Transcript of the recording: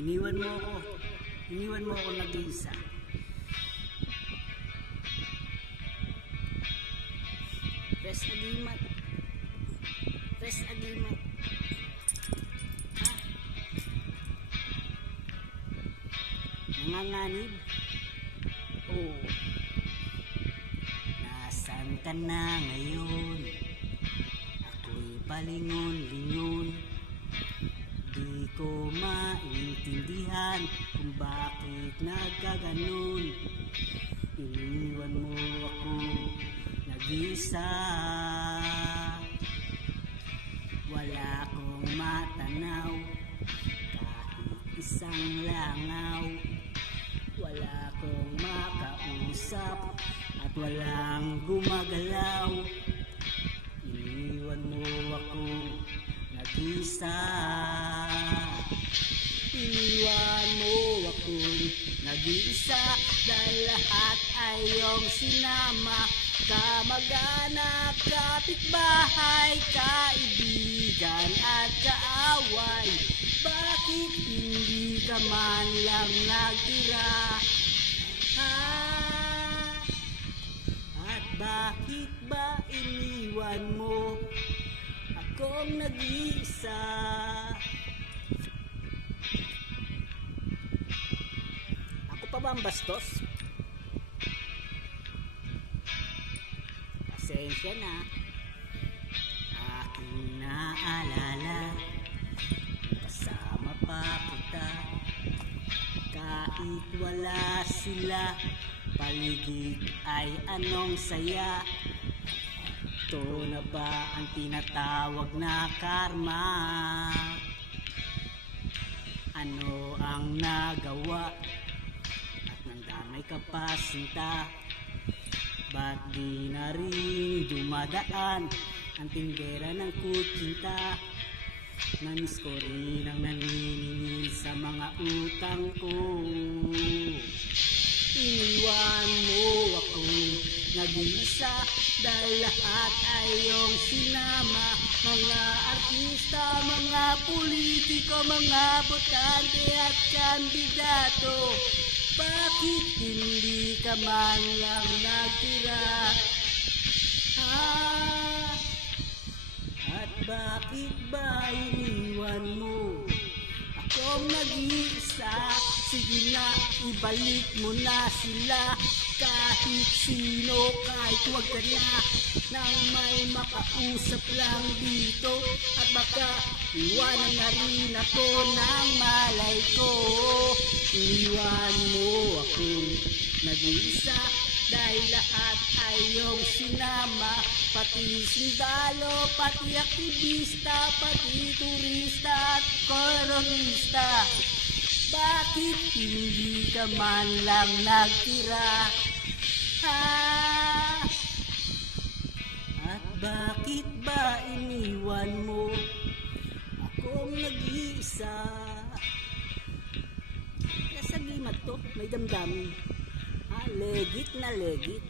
Iniwan mo ako. Iniwan mo ako nag-iisa. Res agimat. Res agimat. Ha? Nanganganib? Oo. Nasaan ka na ngayon? Ako'y palingon-lingon. Di ko maintindihan kung bakit nagkaganon. Iniwan mo ako nag-isa. Wala akong matanaw kahit isang langaw. Wala akong makausap at walang gumagalaw. Iniwan mo ako nag-isa. Iniwan mo ako nag-iisa dahil lahat ay iyong sinama. Kamag-anak, kapitbahay, kaibigan at kaaway. Bakit hindi ka man lang nagtira? At bakit ba iniwan mo akong nag-iisa? Ako pa ba ang bastos? Pasensya na. Aking naalala, kasama pa kita. Kahit wala sila, paligid ay anong saya. Ito na ba ang tinatawag na karma? Ano ang nagawa? At nandamay ka pa sinta. Ba't di na rin dumadaan ang tinggera ng kutsinta? Namiss ko rin ang naniningil sa mga utang ko. Iniwan mo ako nag-iisa dahil lahat ay iyong sinama. Mga artista, mga politiko, mga botante at kandidato. Bakit hindi ka man lang nagtira? At bakit ba iniwan mo akong nag-iisa? Sige na, ibalik mo na sila. Kahit sino, kahit huwag ka na, nang may makausap lang dito. At baka iwanan na rin ako ng malay ko. Iwan mo ako nag-iisa dahil lahat ay iyong sinama. Pati sundalo, pati aktivista, pati turista at kolonista. Bakit hindi ka man lang nagtira? At bakit ba iniwan mo akong nag-iisa? Nasa gimat to, may damdamin. Legit na legit.